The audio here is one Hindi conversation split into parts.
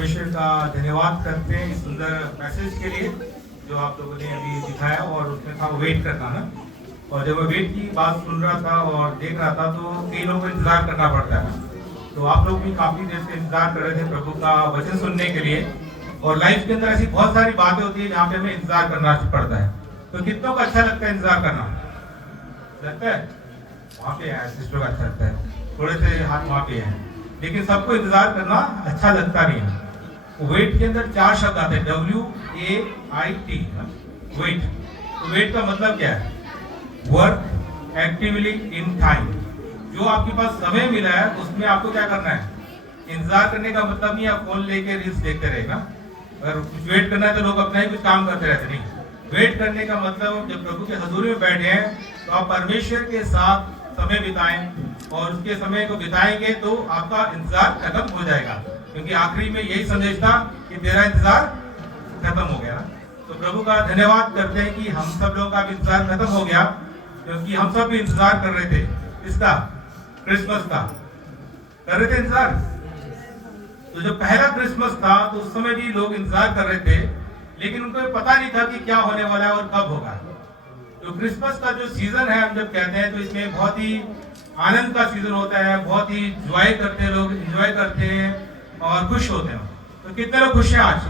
परमेश्वर का धन्यवाद करते हैं इस सुंदर मैसेज के लिए जो आप लोगों ने अभी दिखाया, और उसमें था वेट करना ना। और जब मैं वेट की बात सुन रहा था और देख रहा था तो कई लोगों को इंतजार करना पड़ता है ना। तो आप लोग भी काफी देर से इंतजार कर रहे थे प्रभु का वचन सुनने के लिए। और लाइफ के अंदर ऐसी बहुत सारी बातें होती है जहाँ पे हमें इंतजार करना पड़ता है। तो कितनों को अच्छा लगता है इंतजार करना? लगता है? वहाँ पे है सिस्टर को अच्छा लगता है, थोड़े से हाथ वहाँ पे है, लेकिन सबको इंतजार करना अच्छा लगता नहीं है। वेट के अंदर 4 शब्द आते हैं, WAIT, वेट। तो वेट का मतलब क्या है? Work actively in time. जो आपके पास समय मिला है उसमें आपको क्या करना है? इंतजार करने का मतलब नहीं आप फोन लेके रील्स देखते रहेगा। अगर कुछ वेट करना है तो लोग अपना ही कुछ काम करते रहते नहीं। वेट करने का मतलब जब प्रभु के हजूरी में बैठे हैं तो आप परमेश्वर के साथ समय बिताएं, और उसके समय को बिताएंगे तो आपका इंतजार खत्म हो जाएगा। क्योंकि आखिरी में यही संदेश था कि तेरा इंतजार खत्म हो गया। तो प्रभु का धन्यवाद करते हैं कि हम सब लोगों का इंतजार खत्म हो गया, क्योंकि हम सब भी इंतजार कर रहे थे इसका, क्रिसमस का कर रहे थे इंतजार। तो जब पहला क्रिसमस था तो उस समय भी लोग इंतजार कर रहे थे, लेकिन उनको पता नहीं था कि क्या होने वाला है और कब होगा। तो क्रिसमस का जो सीजन है हम जब कहते हैं तो इसमें बहुत ही आनंद का सीजन होता है, बहुत ही एंजॉय करते हैं लोग, एंजॉय करते हैं और खुश होते हैं। तो कितने लोग खुश हैं आज?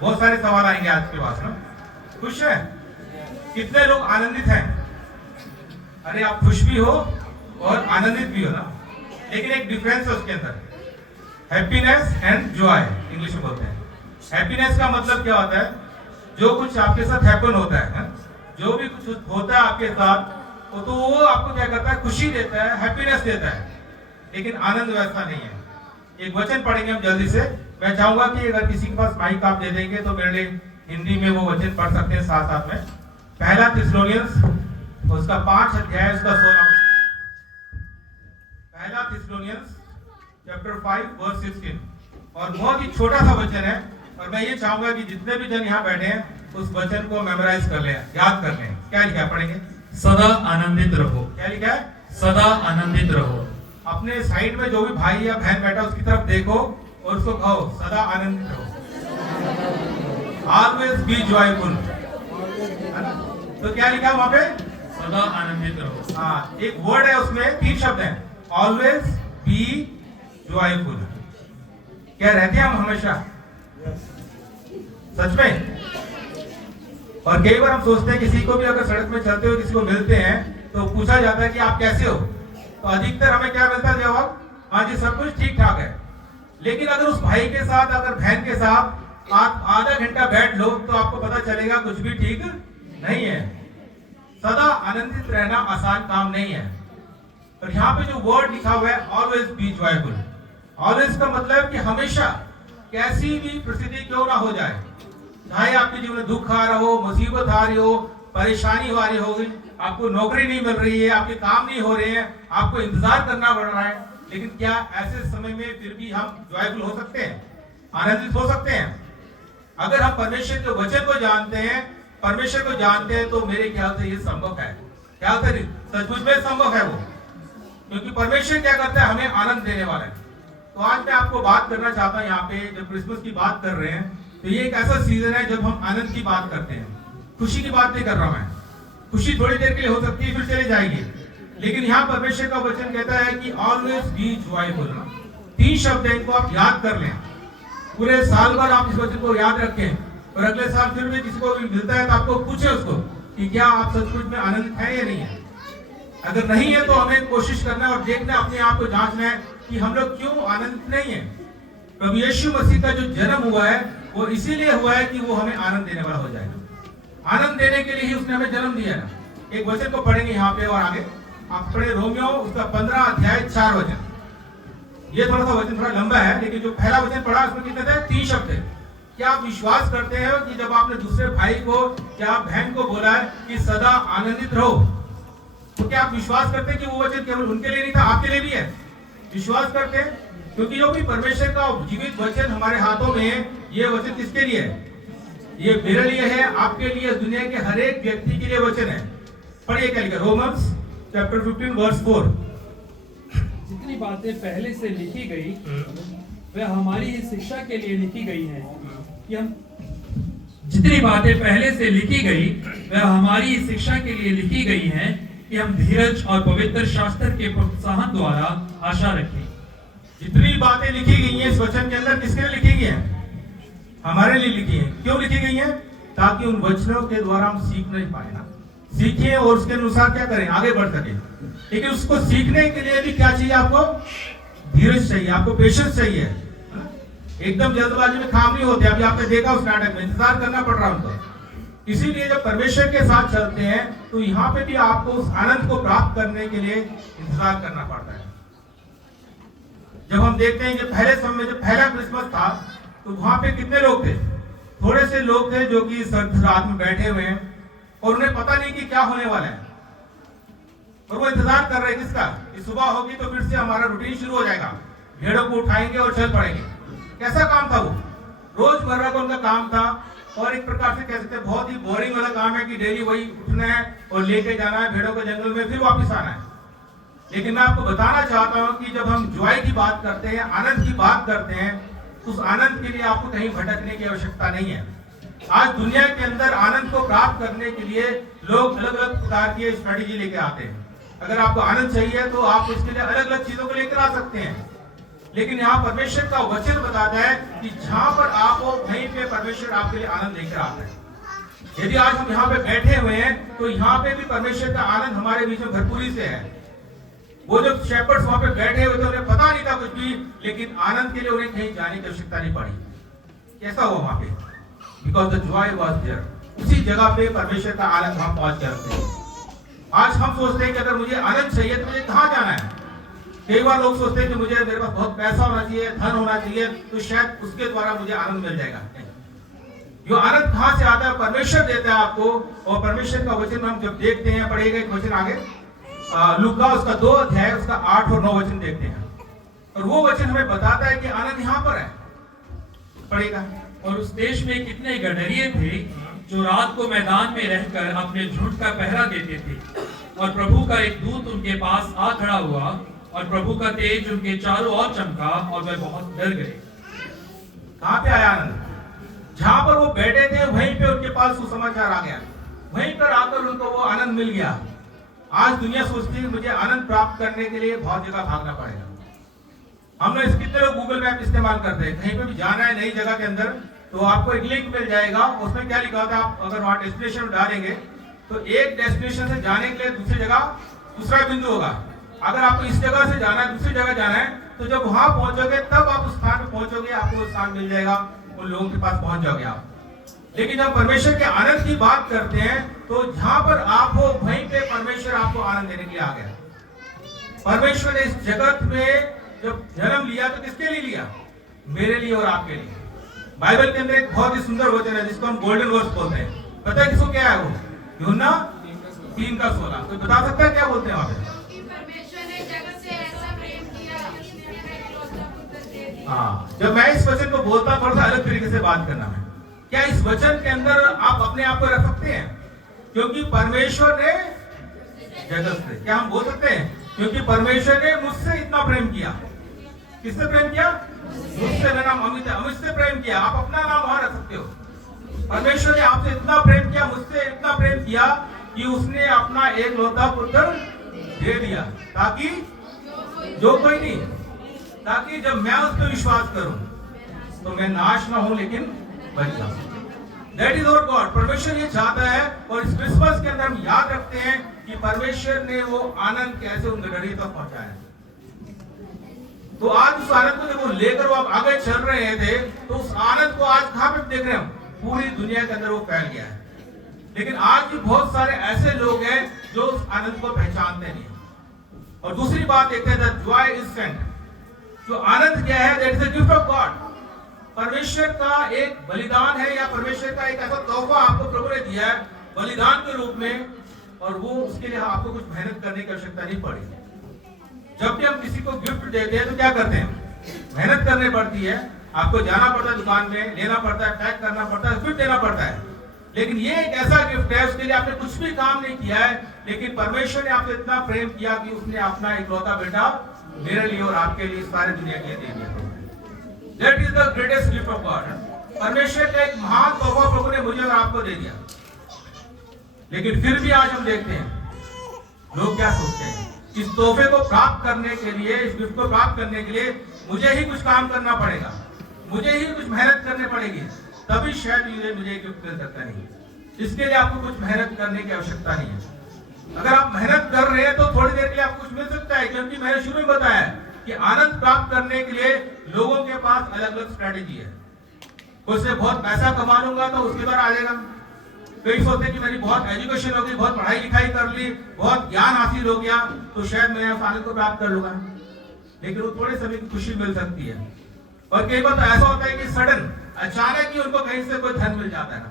बहुत सारे सवाल आएंगे आज के पास ना। खुश है? कितने लोग आनंदित हैं? अरे आप खुश भी हो और आनंदित भी हो ना, लेकिन एक डिफरेंस है उसके अंदर, हैप्पीनेस एंड जॉय इंग्लिश में बोलते हैं। हैप्पीनेस का मतलब क्या होता है? जो कुछ आपके साथ हैपन होता है, जो भी कुछ होता है आपके साथ, तो वो आपको क्या करता है? खुशी देता है, हैप्पीनेस देता है। लेकिन आनंद वैसा नहीं है। एक वचन पढ़ेंगे हम जल्दी से। मैं चाहूंगा कि अगर किसी के पास माइक आप दे देंगे तो मेरे लिए हिंदी में वो वचन पढ़ सकते हैं साथ साथ में। पहला थिस्सलुनीयंस उसका 5 अध्याय उसका 16 वचन। पहला थिस्सलुनीयंस चैप्टर 5 वर्स 16, और बहुत ही छोटा सा वचन है। और मैं ये चाहूंगा कि जितने भी जन यहाँ बैठे हैं उस वचन को मेमोराइज कर लें, याद कर लें। क्या लिखा है? पढ़ेंगे। सदा आनंदित रहो। क्या लिखा है? सदा आनंदित रहो। अपने साइड में जो भी भाई या बहन बैठा उसकी तरफ देखो और उसको कहो सदा आनंदित रहो। Always be joyful. तो क्या लिखा है वहां पे? सदा आनंदित रहो। हाँ, एक वर्ड है उसमें, 3 शब्द हैं, ऑलवेज बी जॉयफुल। क्या रहते हैं हम हमेशा? सच में? और कई बार हम सोचते हैं किसी को भी अगर सड़क में चलते हुए किसी को मिलते हैं तो पूछा जाता है कि आप कैसे हो, तो अधिकतर हमें क्या मिलता है जवाब? हाँ जी, सब कुछ ठीक ठाक है। लेकिन अगर उस भाई के साथ, अगर बहन के साथ आप आधा घंटा बैठ लो तो आपको पता चलेगा कुछ भी ठीक नहीं है। सदा आनंदित रहना आसान काम नहीं है। और यहाँ पे जो वर्ड लिखा हुआ है ऑलवेज बी जॉयफुल, ऑलवेज का मतलब कि हमेशा, कैसी भी परिस्थिति क्यों ना हो जाए, चाहे आपके जीवन में दुख आ रहा हो, मुसीबत आ रही हो, परेशानी आ रही होगी, आपको नौकरी नहीं मिल रही है, आपके काम नहीं हो रहे हैं, आपको इंतजार करना पड़ रहा है, लेकिन क्या ऐसे समय में फिर भी हम जॉयफुल हो सकते हैं, आनंदित हो सकते हैं? अगर हम परमेश्वर के वचन को जानते हैं, परमेश्वर को जानते हैं, तो मेरे ख्याल से ये संभव है। ख्याल से सचमुच में संभव है वो, क्योंकि परमेश्वर क्या करता है? हमें आनंद देने वाला है। तो आज मैं आपको बात करना चाहता हूँ, यहाँ पे जब क्रिसमस की बात कर रहे हैं तो ये एक ऐसा सीजन है जब हम आनंद की बात करते हैं। खुशी की बात नहीं कर रहा मैं, खुशी थोड़ी देर के लिए हो सकती है फिर चले जाएगी, लेकिन यहाँ परमेश्वर का वचन कहता है कि ऑलवेज बी जॉयफुल। 3 शब्द है, इनको आप याद कर लें, पूरे साल भर आप इस वचन को याद रखें, और अगले साल फिर भी किसी को भी मिलता है तो आपको पूछे उसको कि क्या आप सचमुच में आनंदित है या नहीं है। अगर नहीं है तो हमें कोशिश करना है और देखना, अपने आप को जांचना है कि हम लोग क्यों आनंदित नहीं है। प्रभु यीशु मसीह का जो जन्म हुआ है वो इसीलिए हुआ है कि वो हमें आनंद देने वाला हो जाएगा। आनंद देने के लिए ही उसने हमें जन्म दिया है। एक वचन को पढ़ेंगे यहाँ पे, और आगे आप पढ़े रोमियो उसका 15 अध्याय 4 वचन। ये थोड़ा सा वचन थोड़ा लंबा है, लेकिन जो पहला वचन पढ़ा उसमें कितने थे? 3 शब्द थे। क्या आप विश्वास करते हैं कि जब आपने दूसरे भाई को या बहन को बोला है कि सदा आनंदित रहो, तो क्या आप विश्वास करते हैं कि वो वचन केवल उनके लिए नहीं था, आपके लिए भी है? विश्वास करते हैं? क्योंकि जो भी परमेश्वर का जीवित वचन हमारे हाथों में है, ये वचन किसके लिए है? ये मेरे लिए है, आपके लिए, दुनिया के हर एक व्यक्ति के लिए वचन है। पढ़िए क्या लिखा, रोमन्स चैप्टर 15 वर्स 4। जितनी बातें पहले से लिखी गई वह हमारी ही शिक्षा के लिए लिखी गई हैं कि हम जितनी बातें पहले से लिखी गई वह हमारी शिक्षा के लिए लिखी गई हैं कि हम धीरज और पवित्र शास्त्र के प्रोत्साहन द्वारा आशा रखें। जितनी बातें लिखी गई हैं इस वचन के अंदर किसके लिए लिखी गई हैं? हमारे लिए लिखी है। क्यों लिखी गई है? ताकि उन वचनों के द्वारा हम सीख नहीं पाए ना, सीखें और उसके अनुसार क्या करें, आगे बढ़ सके। लेकिन उसको सीखने के लिए भी क्या चाहिए? आपको धीरज चाहिए, आपको पेशेंस चाहिए। एकदम जल्दबाजी में काम नहीं होते। अभी आपने देखा उस नाटक में इंतजार करना पड़ रहा उनको। इसीलिए जब परमेश्वर के साथ चलते हैं तो यहाँ पे भी आपको उस आनंद को प्राप्त करने के लिए इंतजार करना पड़ता है। जब हम देखते हैं कि पहले समय में जब पहला क्रिसमस था तो वहां पे कितने लोग थे? थोड़े से लोग थे जो कि रात में बैठे हुए हैं और उन्हें पता नहीं कि क्या होने वाला है, और वो इंतजार कर रहे हैं किसका? कि सुबह होगी तो फिर से हमारा रूटीन शुरू हो जाएगा, भेड़ों को उठाएंगे और चल पड़ेंगे। कैसा काम था वो? रोजमर्रा का उनका काम था, और एक प्रकार से कह सकते हैं बहुत ही बोरिंग वाला काम है कि डेली वही उठना है और लेके जाना है भेड़ों के जंगल में, फिर वापस आना है। लेकिन मैं आपको बताना चाहता हूं कि जब हम जॉय की बात करते हैं, आनंद की बात करते हैं, तो उस आनंद के लिए आपको कहीं भटकने की आवश्यकता नहीं है। आज दुनिया के अंदर आनंद को प्राप्त करने के लिए लोग अलग अलग प्रकार की स्ट्रेटेजी लेके आते हैं। अगर आपको आनंद चाहिए तो आप उसके लिए अलग अलग चीजों को लेकर आ सकते हैं, लेकिन यहाँ परमेश्वर का वचन बताता है कि जहां पर आप हो वहीं पे परमेश्वर आपके लिए आनंद लेकर आता है। यदि आज हम यहाँ पे बैठे हुए हैं तो यहाँ पे भी परमेश्वर का आनंद हमारे बीच में भरपूरी से है। वो जो शेपर्ड्स वहां पे बैठे हुए थे उन्हें पता नहीं था कुछ भी, लेकिन आनंद के लिए उन्हें कहीं जाने की आवश्यकता नहीं पड़ी। कैसा हुआ वहां पे? Because the joy was there. उसी जगह पे परमेश्वर का आनंद वहां पहुंच जाते हैं। आज हम सोचते हैं कि अगर मुझे आनंद चाहिए तो मुझे कहाँ जाना है? कई बार लोग सोचते हैं कि मुझे मेरे पास बहुत पैसा होना चाहिए, धन होना चाहिए, तो शायद उसके द्वारा मुझे आनंद मिल जाएगा। जो आनंद कहाँ से आता है? परमेश्वर देता है आपको। और परमेश्वर का वचन हम जब देखते हैं, पढ़ेगा एक वचन आगे लूका उसका 2 अध्याय उसका 8 और 9 वचन देखते हैं, और वो वचन हमें बताता है कि आनंद यहाँ पर है। पढ़ेगा। और उस देश में कितने गडरिये थे जो रात को मैदान में रहकर अपने झुंड का पहरा देते थे, और प्रभु का एक दूत उनके पास आ खड़ा हुआ और प्रभु का तेज उनके चारों ओर चमका और वे बहुत डर गए। कहां पे आया आनंद? जहां पर वो बैठे थे वहीं पे उनके पास सुसमाचार आ गया, वहीं पर आकर उनको वो आनंद मिल गया। आज दुनिया सोचती है मुझे आनंद प्राप्त करने के लिए बहुत जगह भागना पड़ेगा। हमने कितने लोग गूगल मैप इस्तेमाल करते हैं, कहीं पे भी जाना है नई जगह के अंदर तो आपको एक लिंक मिल जाएगा, उसमें क्या लिखा होता है, आप अगर वहां डेस्टिनेशन डालेंगे तो एक डेस्टिनेशन से जाने के लिए दूसरी जगह दूसरा बिंदु होगा। अगर आपको इस जगह से जाना है दूसरी जगह जाना है तो जब वहां पहुंचोगे तब आप उस स्थान पे पहुंचोगे, आपको वो स्थान मिल जाएगा, उन लोगों के पास पहुंच जाओगे आप। लेकिन जब परमेश्वर के आनंद की बात करते हैं तो जहां पर आप हो वहीं पे परमेश्वर आपको आनंद देने के लिए आ गया। परमेश्वर ने इस जगत में जब जन्म लिया तो किसके लिए लिया? मेरे लिए और आपके लिए। बाइबल के अंदर एक बहुत ही सुंदर वचन है जिसको हम गोल्डन वर्स बोलते हैं। पता है किसको क्या है वो? यूहन्ना 3:16। तो बता सकता है क्या बोलते हैं वहां पे? हाँ, जब मैं इस वचन को बोलता थोड़ा सा अलग तरीके से बात करना है। क्या इस वचन के अंदर आप अपने आप को रख सकते हैं? क्योंकि परमेश्वर ने जगत से, क्या हम बोल सकते हैं? क्योंकि परमेश्वर ने मुझसे इतना प्रेम किया। किससे प्रेम किया? मुझसे। मेरा नाम अमित है, अमित से प्रेम किया। आप अपना नाम वहां रख सकते हो। परमेश्वर ने आपसे इतना प्रेम किया, मुझसे इतना प्रेम किया कि उसने अपना एक लौता पुत्र दे दिया, ताकि जो कोई नहीं, ताकि जब मैं उस पर विश्वास करूं तो मैं नाश ना हूं लेकिन बच जाऊं। That is our God। परमेश्वर ये चाहता है, और इस क्रिसमस के अंदर हम याद रखते हैं कि परमेश्वर ने वो आनंद कैसे उन गडरियों तक पहुंचाया। तो आज उस आनंद को जब वो लेकर वो आप आगे चल रहे थे तो उस आनंद को आज कहां पे देख रहे हैं? पूरी दुनिया के अंदर वो फैल गया है। लेकिन आज भी बहुत सारे ऐसे लोग हैं जो उस आनंद को पहचानते नहीं। और दूसरी बात देखते हैं, द जॉय इज सेंट। जो आनंद क्या है? That is a gift of God. परमेश्वर का एक बलिदान है, या परमेश्वर का एक ऐसा तोहफा आपको प्रभु ने दिया है बलिदान के रूप में, और वो उसके लिए आपको कुछ मेहनत करने की आवश्यकता नहीं पड़ी। जब भी हम किसी को गिफ्ट देते हैं तो क्या करते हैं? मेहनत करनी पड़ती है, आपको जाना पड़ता है दुकान में, लेना पड़ता है, पैक करना पड़ता है, गिफ्ट देना पड़ता है। लेकिन ये एक ऐसा गिफ्ट है उसके लिए आपने कुछ भी काम नहीं किया है, लेकिन परमेश्वर ने आपसे इतना प्रेम किया कि उसने अपना इकलौता बेटा मेरे लिए और आपके लिए सारी दुनिया के लिए दे दिया। That is the greatest gift of God. परमेश्वर का एक महान तोहफा प्रभु ने मुझे और आपको दे दिया। लेकिन फिर भी आज हम देखते हैं लोग क्या सोचते हैं, इस तोहफे को प्राप्त करने के लिए, इस गिफ्ट को प्राप्त करने के लिए मुझे ही कुछ काम करना पड़ेगा, मुझे ही कुछ मेहनत करनी पड़ेगी, तभी शायद मुझे गिफ्ट मिल सकता नहीं। इसके लिए आपको कुछ मेहनत करने की आवश्यकता नहीं है। अगर आप मेहनत कर रहे हैं तो थोड़ी देर के लिए आपको कुछ मिल सकता है, क्योंकि मैंने शुरू में बताया कि आनंद प्राप्त करने के लिए लोगों के पास अलग अलग स्ट्रेटेजी है। उससे बहुत पैसा कमा लूंगा तो उसके द्वारा आ जाएगा। कई सोचते हैं कि मेरी बहुत एजुकेशन हो गई, बहुत पढ़ाई लिखाई कर ली, बहुत ज्ञान हासिल हो गया, तो शायद मैं उस आनंद को प्राप्त कर लूंगा। लेकिन वो थोड़े समय की खुशी मिल सकती है। और कई बार तो ऐसा होता है कि सडन अचानक ही उनको कहीं से कोई धन मिल जाता है।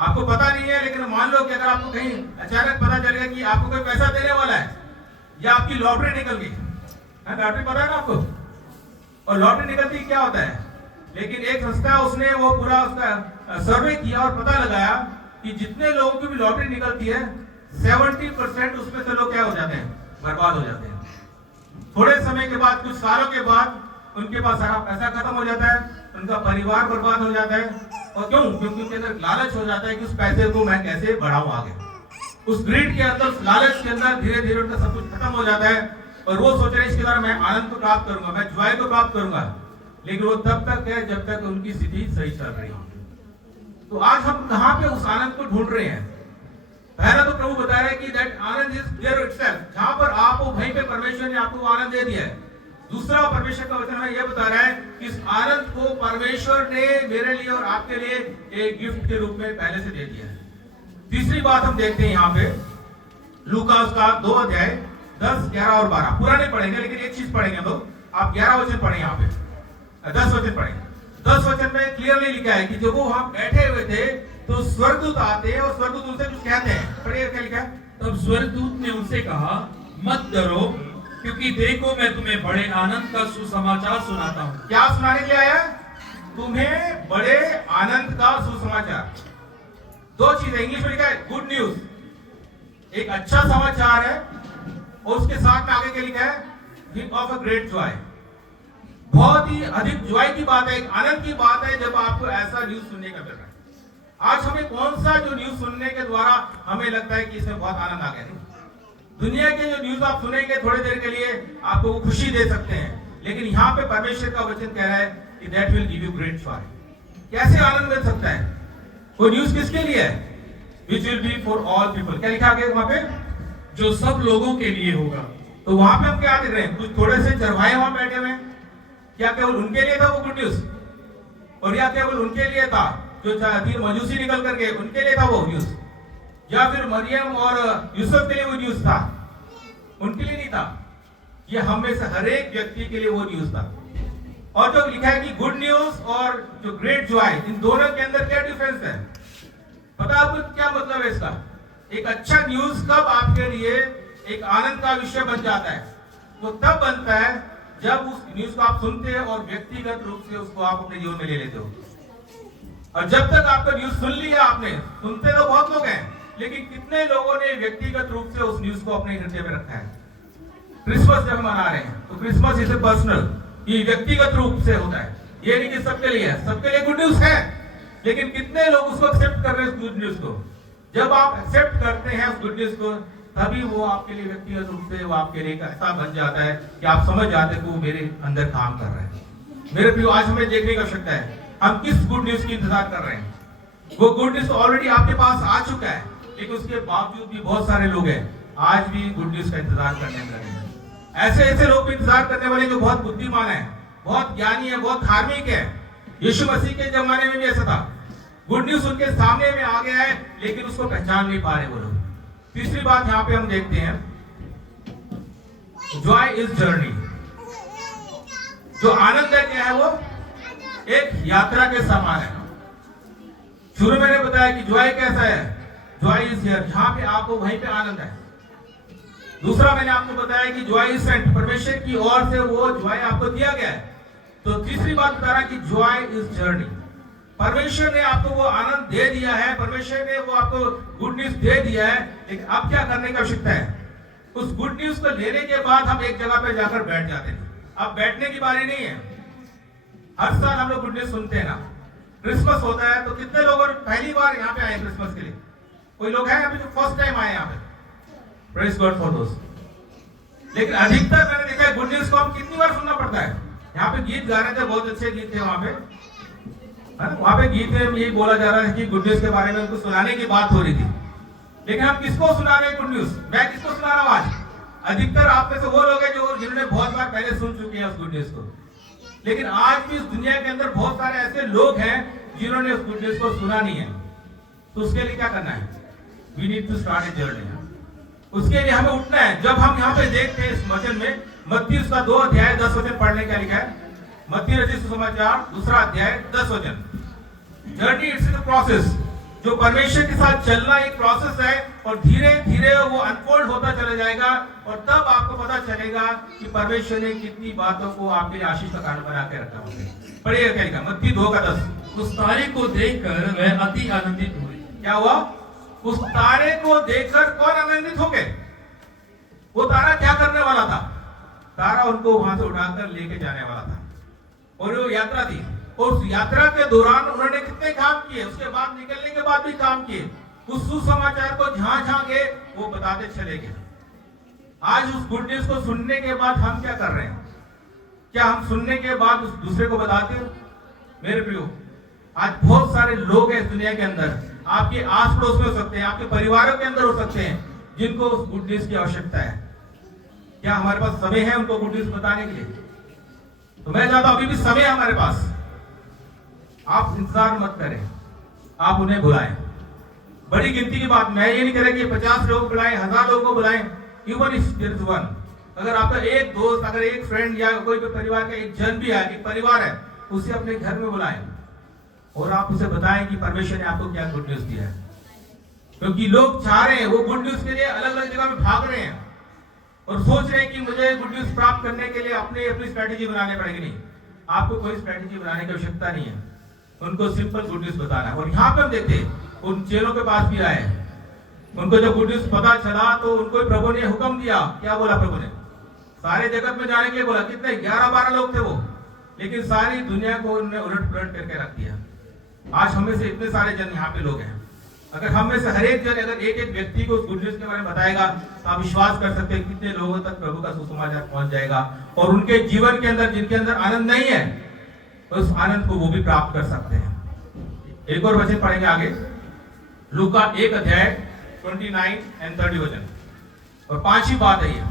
आपको पता नहीं है, लेकिन मान लो कि अगर आपको कहीं अचानक पता चलेगा कि आपको कोई पैसा देने वाला है, या आपकी लॉटरी निकल गई, लॉटरी पता है ना आपको, और लॉटरी निकलती क्या होता है। लेकिन एक संस्था उसने वो पूरा उसका सर्वे किया और पता लगाया कि जितने लोगों की भी लॉटरी निकलती है 70% उसमें से लोग क्या हो जाते हैं, बर्बाद हो जाते हैं। थोड़े समय के बाद, कुछ सालों के बाद उनके पास सारा पैसा खत्म हो जाता है, उनका परिवार बर्बाद हो जाता है। और क्यों? क्योंकि उनके अंदर लालच हो जाता है कि उस पैसे को मैं कैसे बढ़ाऊं आगे। उस ग्रीड के अंदर, उस लालच के अंदर धीरे धीरे उनका सब कुछ खत्म हो जाता है और वो सोच रहे हैं इसके द्वारा मैं आनंद को प्राप्त करूंगा, मैं जॉय को प्राप्त करूंगा। लेकिन वो तब तक है जब तक उनकी स्थिति सही चल रही है। तो आज हम कहां पे उस आनंद को ढूंढ रहे हैं? पहला तो प्रभु बता रहे हैं कि that anand is there itself, जहां पर आप हो वहीं पे परमेश्वर ने आपको आनंद दे दिया है। दूसरा परमेश्वर का वचन हमें यह बता रहा है कि इस आनंद को परमेश्वर ने मेरे लिए और आपके लिए एक गिफ्ट के रूप में पहले से दे दिया है। तीसरी बात हम देखते हैं यहाँ पे लूका उसका 2 अध्याय 10, 11 और 12 पूरा नहीं पढ़ेंगे, लेकिन एक चीज पढ़ेंगे हम लोग। आप 11 वचन पढ़े, यहाँ पे 10 वचन पढ़े। 10 वचन में क्लियरली लिखा है कि जब वो वहां बैठे हुए थे तो स्वर्गदूत आते हैं और स्वर्गदूत उनसे कुछ कहते हैं। पढ़िए क्या लिखा है। तब स्वर्गदूत ने उनसे कहा, मत डरो, क्योंकि देखो मैं तुम्हें बड़े आनंद का सुसमाचार सुनाता हूँ। क्या सुनाने के लिए आया? तुम्हें बड़े आनंद का सुसमाचार। 2 चीजें इंग्लिश में लिखा है, गुड न्यूज, एक अच्छा समाचार है, और उसके साथ में आगे क्या लिखा है, hint of a great Joy. बहुत ही अधिक जॉय की बात है, एक आनंद की बात है जब आपको ऐसा न्यूज सुनने का मिल रहा है। आज हमें कौन सा जो न्यूज सुनने के द्वारा हमें लगता है कि इसमें बहुत आनंद आ गया? दुनिया के जो न्यूज आप सुनेंगे थोड़ी देर के लिए आपको वो खुशी दे सकते हैं, लेकिन यहाँ पे परमेश्वर का वचन कह रहा है कि that will give you great Joy. कैसे आनंद मिल सकता है? वो न्यूज किसके लिए है? Which will be for all people. क्या लिखा आगे वहां पे? जो सब लोगों के लिए होगा। तो वहां पे हम क्या देख रहे हैं? कुछ थोड़े से चरवाहे वहां बैठे हुए, क्या केवल उनके लिए था वो गुड न्यूज? और या केवल उनके लिए था जो 3 मजूसी निकल करके उनके लिए था वो न्यूज? या फिर मरियम और यूसुफ के लिए वो न्यूज था? उनके लिए नहीं था। ये हम में से हर एक व्यक्ति के लिए वो न्यूज था। और जो लिखा है कि गुड न्यूज और जो ग्रेट जॉय, इन दोनों के अंदर क्या डिफरेंस है? पता आपको क्या मतलब है इसका? एक अच्छा न्यूज कब आपके लिए एक आनंद का विषय बन जाता है? वो तब बनता है जब उस न्यूज को आप सुनते हैं और व्यक्तिगत रूप से उसको आप अपने जीवन में ले लेते हो। और जब तक आपका न्यूज सुन लिया आपने, सुनते तो बहुत लोग हैं, लेकिन कितने लोगों ने व्यक्तिगत रूप से उस न्यूज को अपने हृदय में रखा है? क्रिसमस जब मना रहे हैं तो क्रिसमस इसे पर्सनल, ये व्यक्तिगत रूप से होता है। ये नहीं कि सबके लिए है, सबके लिए गुड न्यूज है, लेकिन कितने लोग उसको एक्सेप्ट कर रहे हैं उस गुड न्यूज को? जब आप एक्सेप्ट करते हैं उस गुड न्यूज को, तभी वो आपके लिए व्यक्तिगत रूप से वो आपके लिए ऐसा बन जाता है कि आप समझ जाते हैं कि वो मेरे अंदर काम कर रहा है। मेरे प्रिय, आज हमें देखने की आवश्यकता है हम किस गुड न्यूज की इंतजार कर रहे हैं। वो गुड न्यूज ऑलरेडी आपके पास आ चुका है, लेकिन उसके बावजूद भी बहुत सारे लोग हैं आज भी गुड न्यूज का इंतजार करने में लगे हैं। ऐसे ऐसे लोग भी इंतजार करने वाले जो बहुत बुद्धिमान है, बहुत ज्ञानी है, बहुत धार्मिक है। यीशु मसीह के जमाने में भी ऐसा था, गुड न्यूज उनके सामने में आ गया है, लेकिन उसको पहचान नहीं पा रहे वो लोग। तीसरी बात यहाँ पे हम देखते हैं, जॉय इज जर्नी। जो आनंद है क्या है? वो एक यात्रा के समान है। शुरू मैंने बताया कि जॉय कैसा है? जॉय इज हियर, जहां पे आपको वहीं पे आनंद है। दूसरा मैंने आपको बताया कि जॉय इज सेंट, परमेश्वर की ओर से वो जॉय आपको दिया गया है। तो तीसरी बात बता रहा कि जॉय इज जर्नी। परमेश्वर ने आपको वो आनंद दे दिया है, परमेश्वर ने वो आपको गुड न्यूज दे दिया है, लेकिन अब क्या करने की आवश्यकता है? उस गुड न्यूज को लेने के बाद हम एक जगह पे जाकर बैठ जाते हैं। अब बैठने की बारी नहीं है। हर साल हम लोग गुड न्यूज सुनते हैं ना। क्रिसमस होता है तो कितने लोग पहली बार यहाँ पे आए क्रिसमस के लिए? कोई लोग हैं अभी जो फर्स्ट टाइम आए यहाँ पे? Praise God for those. लेकिन अधिकतर मैंने देखा है गुड न्यूज को हम कितनी बार सुनना पड़ता है। यहाँ पे गीत गा रहे थे, बहुत अच्छे गीत थे वहाँ पे, है ना? वहाँ पे गीत में यही बोला जा रहा है कि गुड न्यूज के बारे में उनको सुनाने की बात हो रही थी। लेकिन हम किसको सुना रहे हैं गुड न्यूज? मैं किसको सुना रहा हूँ आज? अधिकतर आप में से वो लोग हैं जो जिन्होंने बहुत बार पहले सुन चुके हैं उस गुड न्यूज को। लेकिन आज भी इस दुनिया के अंदर बहुत सारे ऐसे लोग हैं जिन्होंने उस गुड न्यूज को सुना नहीं है। तो उसके लिए क्या करना है? We need to start a journey. उसके लिए हमें उठना है। जब हम यहाँ पे देखते हैं इस वचन में, मत्ती उसका 2 अध्याय 10 वचन पढ़ने का लिखा है। मत्ती रचित सुसमाचार 2 अध्याय 10 वचन। Journey it's a process. जो परमेश्वर के साथ चलना एक प्रोसेस है और धीरे धीरे वो अनफोल्ड होता चला जाएगा और तब आपको पता चलेगा कि परमेश्वर ने कितनी बातों को आपके लिए आशीष का कारण बना के रखा होगा। पढ़िएगा क्या लिखा? मत्ती 2:10। उस तारे को देखकर वह अति आनंदित हुई। क्या हुआ? उस तारे को देखकर कौन आनंदित हो गए? वो तारा क्या करने वाला था? तारा उनको वहां से उठाकर लेके जाने वाला था और वो यात्रा थी। और उस यात्रा के दौरान उन्होंने कितने काम किए, उसके बाद निकलने के बाद भी काम किए। उस सुसमाचार को जहां जहां गए वो बताते चले गए। आज उस गुड न्यूज को सुनने के बाद हम क्या कर रहे हैं? क्या हम सुनने के बाद उस दूसरे को बताते हैं? मेरे प्रियो, आज बहुत सारे लोग हैं इस दुनिया के अंदर, आपके आस पड़ोस में हो सकते हैं, आपके परिवारों के अंदर हो सकते हैं, जिनको उस गुड न्यूज की आवश्यकता है। क्या हमारे पास समय है उनको गुड न्यूज बताने के लिए? तो मैं चाहता हूं अभी भी समय है हमारे पास। आप इंतजार मत करें, आप उन्हें बुलाएं। बड़ी गिनती की बात, मैं ये नहीं कह रहा कि 50 लोग बुलाएं, 1000 लोगों को बुलाएं। Even if there is one, अगर आपका एक दोस्त, अगर एक फ्रेंड या कोई भी परिवार का एक जन भी है, एक परिवार है, उसे अपने घर में बुलाएं और आप उसे बताएं कि परमेश्वर ने आपको क्या गुड न्यूज दिया है। क्योंकि लोग चाह रहे हैं, वो गुड न्यूज के लिए अलग अलग जगह में भाग रहे हैं और सोच रहे हैं कि मुझे गुड न्यूज प्राप्त करने के लिए अपनी स्ट्रेटेजी बनाने पड़ेगी। नहीं, आपको कोई स्ट्रेटेजी बनाने की आवश्यकता नहीं है, उनको सिंपल गुड न्यूज बताना है। और यहाँ पे हम देखते हैं उन चेलों के पास भी आए, उनको जब गुड न्यूज पता चला तो उनको प्रभु ने हुक्म दिया। क्या बोला प्रभु ने? सारे जगत में जाने के लिए बोला। कितने? 11-12 लोग थे वो, लेकिन सारी दुनिया को उन्होंने उलट पुलट करके रख दिया। आज हमें से इतने सारे जन यहाँ पे लोग हैं, अगर हम में से हर एक जन अगर एक एक व्यक्ति को उस गुड न्यूज के बारे में बताएगा तो आप विश्वास कर सकते हैं कितने लोगों तक प्रभु का सुसमाचार पहुंच जाएगा और उनके जीवन के अंदर, जिनके अंदर आनंद नहीं है, उस आनंद को वो भी प्राप्त कर सकते हैं। एक और वचन पढ़ेंगे आगे, लूका 1 अध्याय 29 और 30 वचन। और 5वीं बात है ये,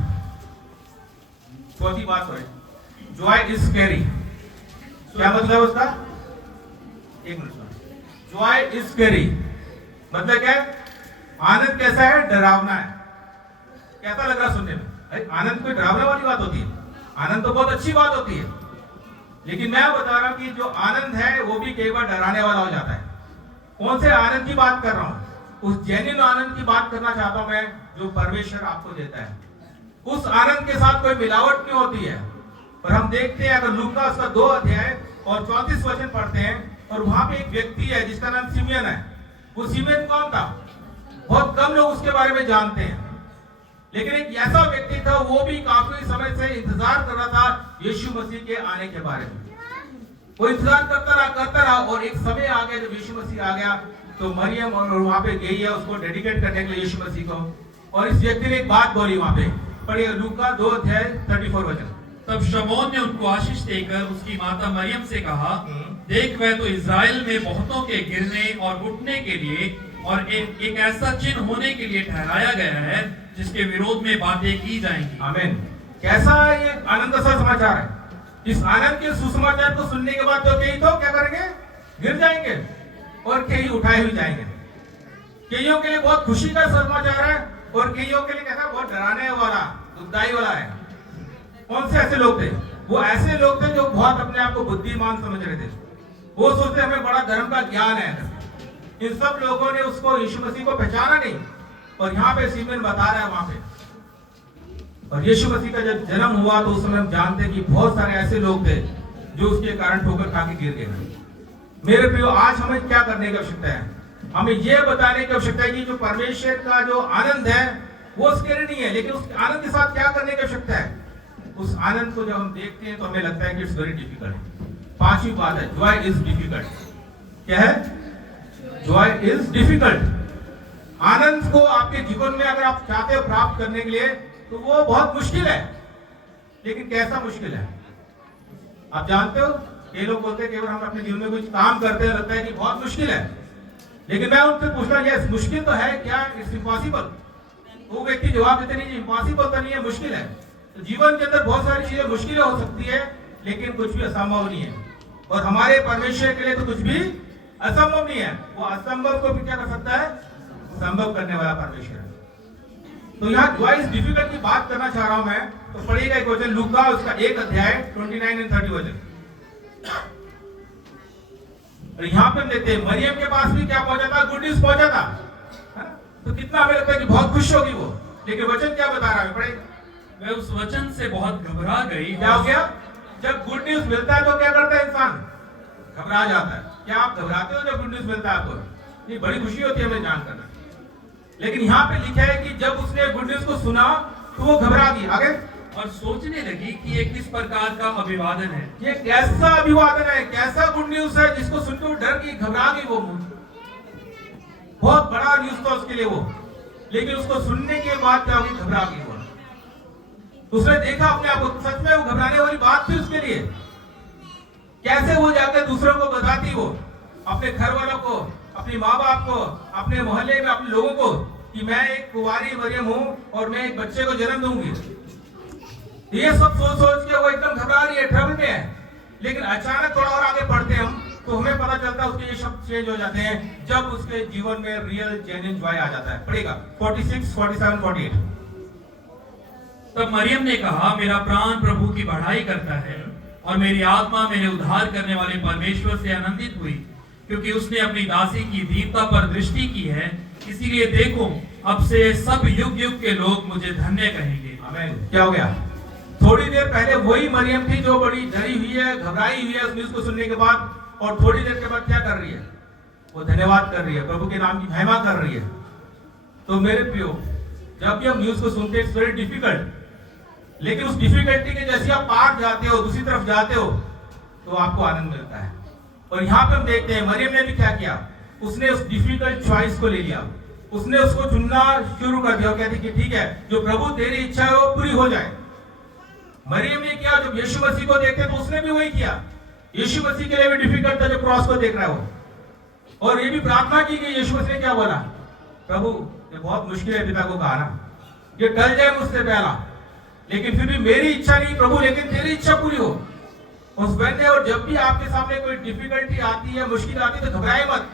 4थी बात है, जॉय इज स्कैरी। क्या मतलब है उसका? एक मिनट। जॉय इज स्कैरी मतलब क्या है? आनंद कैसा है? डरावना है। कैसा लग रहा सुनने में? अरे आनंद कोई डरावने वाली बात होती है? आनंद तो बहुत अच्छी बात होती है, लेकिन मैं बता रहा हूं कि जो आनंद है वो भी कई बार डराने वाला हो जाता है। कौन से आनंद की बात कर रहा हूं? उस जेन्युइन आनंद की बात करना चाहता हूं मैं, जो परमेश्वर आपको देता है। उस आनंद के साथ कोई मिलावट नहीं होती है। और हम देखते हैं, अगर लूका उसका 2 अध्याय और 34 वचन पढ़ते हैं, और वहां पे एक व्यक्ति है जिसका नाम सिमियन है। वो सिमियन कौन था? बहुत कम लोग उसके बारे में जानते हैं, लेकिन एक ऐसा व्यक्ति था, वो भी काफी समय से इंतजार कर रहा था यीशु मसीह के आने के बारे में। वो इंतजार करता रहा और एक समय आ गया जब यीशु मसीह आ गया तो मरियम और वहां पे गई है उसको डेडिकेट करने के लिए यीशु मसीह को। और इस व्यक्ति ने एक बात बोली वहां पे, पढ़िए लूका 2 अध्याय 34 वचन। तब शमौन ने उनको आशीष देकर उसकी माता मरियम से कहा, देख वह तो इज़राइल में बहुतों के गिरने और उठने के लिए और एक ऐसा चिन्ह होने के लिए ठहराया गया है जिसके विरोध में बातें की जाएंगी। आमीन। कैसा ये आनंद सा समाचार है। इस आनंद के सुसमाचार को सुनने के बाद तो कई तो क्या करेंगे? गिर जाएंगे और कई उठाए हुए जाएंगे। कईयों के लिए बहुत खुशी का समाचार है और कईयों के लिए कैसा? बहुत डराने वाला, दुखदाई वाला है। कौन से ऐसे लोग थे? वो ऐसे लोग थे जो बहुत अपने आप को बुद्धिमान समझ रहे थे। वो सोचते हमें बड़ा धर्म का ज्ञान है। इन सब लोगों ने उसको यीशु मसीह को पहचाना नहीं। और यहाँ पे सिमोन बता रहा है वहां पे, और यीशु मसीह का जब जन्म हुआ तो उस समय हम जानते हैं कि बहुत सारे ऐसे लोग थे जो उसके कारण ठोकर खा के गिर गए। मेरे प्रियो, आज हमें क्या करने की आवश्यकता है? हमें यह बताने की आवश्यकता है कि जो परमेश्वर का जो आनंद है वो स्केरी नहीं है, लेकिन उस आनंद के साथ क्या करने की आवश्यकता है? उस आनंद को जब हम देखते हैं तो हमें लगता है कि इट्स वेरी डिफिकल्ट। पांचवी बात है, जॉय इज डिफिकल्ट। क्या है? Joy is difficult. आनंद को आपके जीवन में अगर आप चाहते हो प्राप्त करने के लिए तो वो बहुत मुश्किल है। लेकिन कैसा मुश्किल है आप जानते हो? ये लोग बोलते हैं कि हम अपने जीवन में कुछ काम करते हैं, लगता है कि बहुत मुश्किल है। लेकिन मैं उनसे पूछता हूं, यस मुश्किल तो है क्या? It's impossible. वो व्यक्ति जवाब देते नहीं, इम्पॉसिबल तो नहीं है, मुश्किल है। तो जीवन के अंदर बहुत सारी चीजें मुश्किलें हो सकती है, लेकिन कुछ भी असंभव नहीं है। और हमारे परमेश्वर के लिए तो कुछ भी असंभव नहीं है। वो असंभव को भी क्या कर सकता है? संभव करने वाला परमेश्वर है। तो यहाँ जॉय इज डिफिकल्ट की बात करना चाह रहा हूं मैं। तो पढ़िएगा एक वचन लूका उसका 1 अध्याय 29 एंड 30 वचन। और यहाँ पे हम देखते हैं मरियम के पास भी क्या पहुंचा था? गुड न्यूज पहुंचा था। तो कितना हमें लगता है कि बहुत खुश होगी वो, लेकिन वचन क्या बता रहा है? पढ़ेगा। वह उस वचन से बहुत घबरा गई। क्या हो गया? जब गुड न्यूज मिलता है तो क्या करता है इंसान? घबरा जाता है। क्या आप घबराते हो जब गुड न्यूज मिलता है आपको? ये बड़ी खुशी होती है हमें जानकर। लेकिन यहाँ पे लिखा है कि जब उसने गुड न्यूज को सुना तो वो घबरा गई। आगे और सोचने लगी कि ये किस प्रकार का अभिवादन है, ये कैसा अभिवादन है, कैसा गुड न्यूज है जिसको सुनकर वो डर गई, घबरा गई। वो बहुत बड़ा न्यूज था उसके लिए वो, लेकिन उसको सुनने के बाद क्या होगी? घबरा गई वो। उसने देखा अपने आप को, सच में वो घबराने वाली बात थी उसके लिए। कैसे वो जाकर दूसरों को बताती, वो अपने घर वालों को, अपने माँ बाप को, अपने मोहल्ले में अपने लोगों को कि मैं एक कुंवारी मरियम हूँ और मैं एक बच्चे को जन्म दूंगी। ये सब सोच सोच के वो एकदम घबरा रही है, ट्रबल में है। लेकिन अचानक थोड़ा और आगे पढ़ते हम तो हमें पता चलता है उसके ये शब्द चेंज हो जाते हैं जब उसके जीवन में रियल जेन्युइन जॉय आ जाता है। पढ़ेगा 46, 47, 48। तब मरियम ने कहा, मेरा प्राण प्रभु की बढ़ाई करता है और मेरी आत्मा मेरे उद्धार करने वाले परमेश्वर से आनंदित हुई, क्योंकि उसने अपनी दासी की दीनता पर दृष्टि की है। इसीलिए देखो, अब से सब युग युग के लोग मुझे धन्य कहेंगे। आमीन। क्या हो गया? थोड़ी देर पहले वही मरियम थी जो बड़ी डरी हुई है, घबराई हुई है उस न्यूज को सुनने के बाद, और थोड़ी देर के बाद क्या कर रही है? वो धन्यवाद कर रही है, प्रभु के नाम की महिमा कर रही है। तो मेरे प्रियो, जब भी हम न्यूज को सुनते हैं इट्स वेरी डिफिकल्ट, लेकिन उस डिफिकल्टी के जैसे आप पार जाते हो, दूसरी तरफ जाते हो, तो आपको आनंद मिलता है। और यहाँ पे हम देखते हैं मरियम ने भी क्या किया? उसने उस डिफिकल्ट चॉइस को ले लिया, उसने उसको चुनना शुरू कर दिया। कहती कि ठीक है, जो प्रभु तेरी इच्छा है वो पूरी हो जाए। मरियम ने क्या? जब यीशु मसीह को देखते तो उसने भी वही किया। यीशु मसीह के लिए भी डिफिकल्ट था, जो क्रॉस को देख रहा है वो। और ये भी प्रार्थना की गई। यीशु मसीह ने क्या बोला? प्रभु ये बहुत मुश्किल है, पिता को कहा ना, ये टल जाए मुझसे पहला, लेकिन फिर भी मेरी इच्छा नहीं प्रभु, लेकिन तेरी इच्छा पूरी हो। उस बंदे, और जब भी आपके सामने कोई डिफिकल्टी आती है, मुश्किल आती है, तो घबराए मत।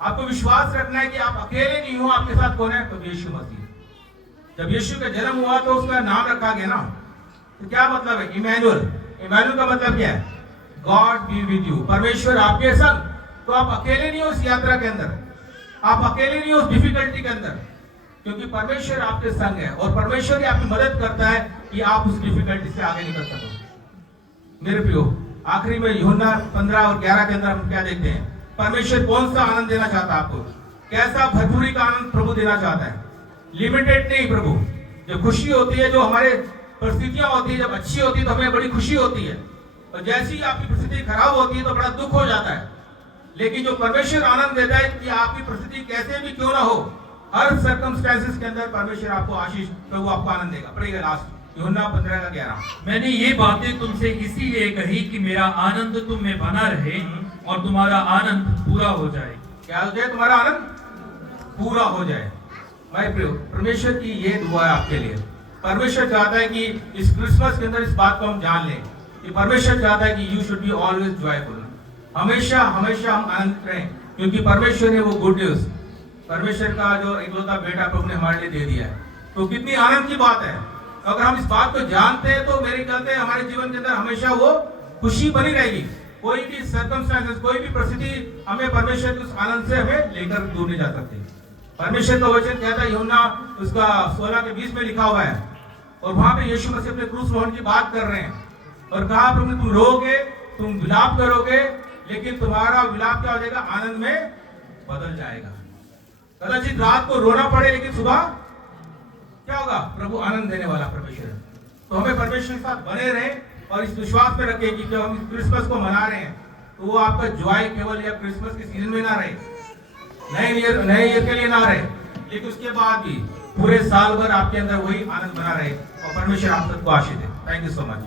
आपको विश्वास रखना है कि आप अकेले नहीं हो, आपके साथ कौन है? तो यीशु मसीह। जब यीशु का जन्म हुआ तो उसका नाम रखा गया ना, तो क्या मतलब है? इमैनुअल। इमैनुअल का मतलब क्या है? गॉड बी विद यू, परमेश्वर आपके संग। तो आप अकेले नहीं हो उस यात्रा के अंदर, आप अकेले नहीं हो उस डिफिकल्टी के अंदर, क्योंकि परमेश्वर आपके संग है और परमेश्वर ही आपकी मदद करता है कि आप उस डिफिकल्टी से आगे निकल सको। मेरे प्रियो, आखिरी में यूहन्ना 15 और 11 के अंदर हम क्या देखते हैं? परमेश्वर कौन सा आनंद देना चाहता है आपको? कैसा भरपूरी का आनंद प्रभु देना चाहता है? लिमिटेड नहीं। प्रभु जो खुशी होती है, जो हमारे परिस्थितियां होती है, जब अच्छी होती है तो हमें बड़ी खुशी होती है, और जैसी आपकी परिस्थिति खराब होती है तो बड़ा दुख हो जाता है। लेकिन जो परमेश्वर आनंद देता है कि आपकी परिस्थिति कैसे भी क्यों ना हो, हर सर्कमस्टेंसेस के अंदर परमेश्वर आपको आशीष, प्रभु आपको आनंद देगा। पढ़िएगा लास्ट यूहन्ना 15 का 11। मैंने ये बातें तुमसे इसीलिए कही कि मेरा आनंद तुम में बना रहे और तुम्हारा आनंद पूरा हो जाए। क्या हो जाए? तुम्हारा आनंद पूरा हो जाए। भाई प्रियो, परमेश्वर की ये दुआ है आपके लिए। परमेश्वर चाहता है कि इस क्रिसमस के अंदर इस बात को हम जान लें कि परमेश्वर चाहता है कि you should be always joyful. हमेशा हमेशा हम आनंदित रहें, क्योंकि परमेश्वर ने वो गुड न्यूज, परमेश्वर का जो इकलौता बेटा प्रभु ने हमारे लिए दे दिया है। तो कितनी आनंद की बात है। अगर हम इस बात को जानते हैं तो मेरे ख्याल से हमारे जीवन के अंदर हमेशा वो खुशी बनी रहेगी। कोई भी सर्कमस्टेंसेस, कोई भी परिस्थिति हमें परमेश्वर के उस आनंद से हमें लेकर दूर नहीं जा सकती। परमेश्वर का वचन कहता है, यूहन्ना उसका 16 के 20 में लिखा हुआ है, और वहां पे यीशु मसीह अपने क्रूस रोहन की बात कर रहे हैं और कहा, प्रभु तुम रोगे, तुम विलाप करोगे, लेकिन तुम्हारा विलाप क्या हो जाएगा? आनंद में बदल जाएगा। कदाचित रात को रोना पड़े, लेकिन सुबह क्या होगा? प्रभु आनंद देने वाला परमेश्वर है। तो हमें परमेश्वर के साथ बने रहें और इस विश्वास में रखें कि जब हम क्रिसमस को मना रहे हैं तो वो आपका जॉय केवल या क्रिसमस के सीजन में ना रहे, नए ईयर के लिए ना रहे, लेकिन उसके बाद भी पूरे साल भर आपके अंदर वही आनंद बना रहे और परमेश्वर आप सबको आशीष दे। Thank you so much.